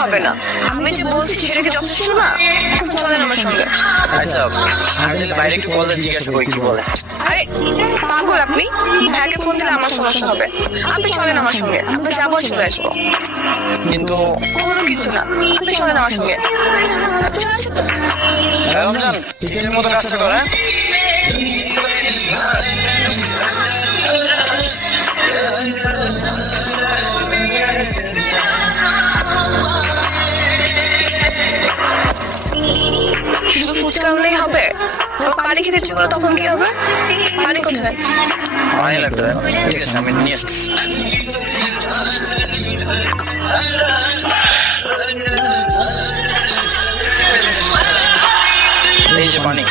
হবে না। আমি যে বলছি সেটা কি যথেষ্ট না? চলেন আমার সঙ্গে। আচ্ছা আমি তাহলে বাইরে একটু কল জিজ্ঞাসা করি কি বলে আরে পাগল আপনি। ভাইকে ফোন দিলে আমার সমস্যা হবে। আপনি চলেন আমার সঙ্গে। আমরা যাব চলে আসব। কিন্তু কোনো কিন্তু না। আপনি চলেন আমার সঙ্গে। রমজান মতো কাজটা করে শুধু ফুচকা হলেই হবে? পানি খেতে ইচ্ছে করলে তখন কি হবে? পানি কোথায়? পানি লাগবে ঠিক আছে, আমি নিয়ে আসছি। এই যে পানি।